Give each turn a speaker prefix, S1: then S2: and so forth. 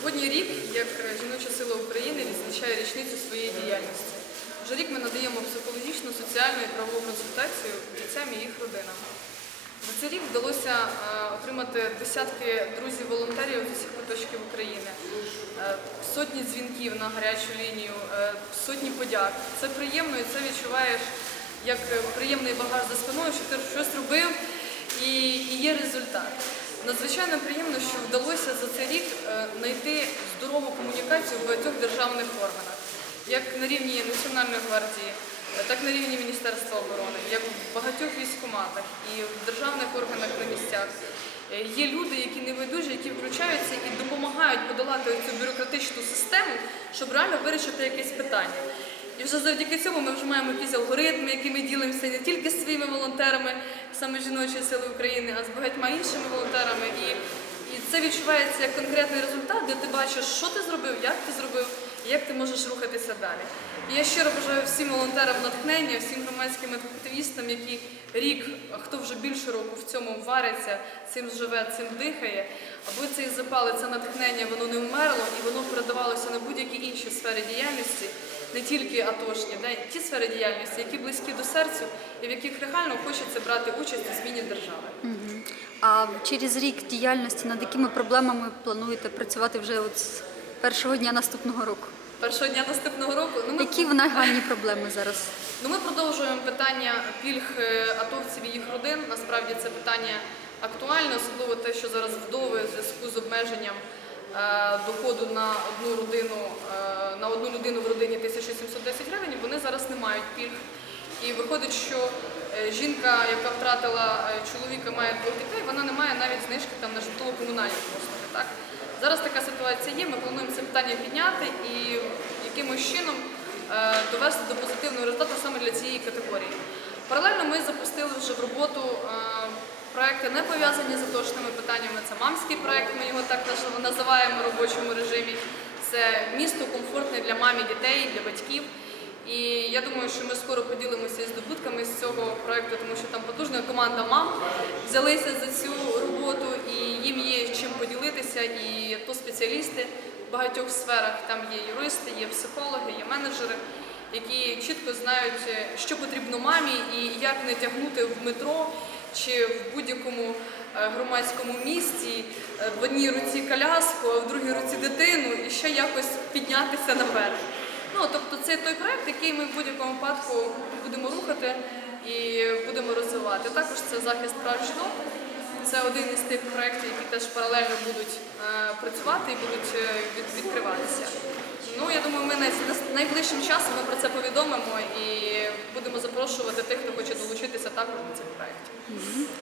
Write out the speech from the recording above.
S1: Сьогодні рік, як жіноча сила України відзначає річницю своєї діяльності. Вже рік ми надаємо психологічну, соціальну і правову консультацію бійцям і їх родинам. За цей рік вдалося е, отримати десятки друзів-волонтерів з усіх куточків України, е, сотні дзвінків на гарячу лінію, е, сотні подяк. Це приємно і це відчуваєш як е, приємний багаж за спиною, що ти щось робив і, є результат. Надзвичайно приємно, що вдалося за цей е, знайти здорову комунікацію в багатьох державних органах, як на рівні Національної гвардії, так так на рівні Міністерства оборони, як в багатьох військоматах і в державних органах на місцях. Е, Є люди, які небайдужі, які включаються і допомагають подолати цю бюрократичну систему, щоб реально вирішити якесь питання. І вже завдяки цьому ми вже маємо якісь алгоритми, якими ділимося не тільки з своїми волонтерами, саме жіночої сили України, а з багатьма іншими волонтерами. І, і це відчувається як конкретний результат, де ти бачиш, що ти зробив, як ти зробив, і як ти можеш рухатися далі. І я щиро бажаю всім волонтерам натхнення, всім громадським активістам, які рік, хто вже більше року в цьому вариться, цим живе, цим дихає, аби цей запал це натхнення воно не вмерло і воно передавалося на будь-які інші сфери діяльності, не тільки атошні, да, ті сфери діяльності, які близькі до серцю і в яких реально хочеться брати участь у зміні держави.
S2: А через рік діяльності над якими проблемами плануєте працювати вже от з першого дня наступного року?
S1: Першого дня наступного року ну, ми
S2: Які в нагальні проблеми зараз?
S1: Ну, ми продовжуємо питання пільг е, атовців і їх родин. Насправді це питання актуальне, особливо те, що зараз вдови в зв'язку з обмеженням е, доходу на одну родину людину в родині 1710 гривень. Вони зараз не мають пільг. І виходить, що е, жінка, яка втратила е, чоловіка, має двох дітей, вона не має навіть знижки там на житлово-комунальні послуги. Так зараз така ситуація є. Ми плануємо це питання підняти і якимось чином е, довести до позитивного результату саме для цієї категорії. Паралельно ми запустили вже в роботу проекти, не пов'язані з атошними питаннями. Це мамський проект, ми його так називаємо в робочому режимі. Це місто комфортне для мам і дітей, для батьків. І я думаю, що ми скоро поділимося здобутками з цього проекту, тому що там потужна команда мам взялися за цю роботу, і їм є чим поділитися. І то спеціалісти в багатьох сферах. Там є юристи, є психологи, є менеджери, які чітко знають, що потрібно мамі і як не тягнути в метро чи в будь-якому е, громадському місті е, в одній руці коляску, а в другій руці дитину, і ще якось піднятися наверх. Ну, тобто це той проект, який ми в будь-якому випадку будемо рухати і будемо розвивати. Також це захист прав жінок. Це один із тих проєктів, які теж паралельно будуть е, працювати і будуть е, від- відкриватися. Ну, я думаю, ми най- найближчим часом ми про це повідомимо і будемо запрошувати тих, хто хоче долучитися також до цих проєктів.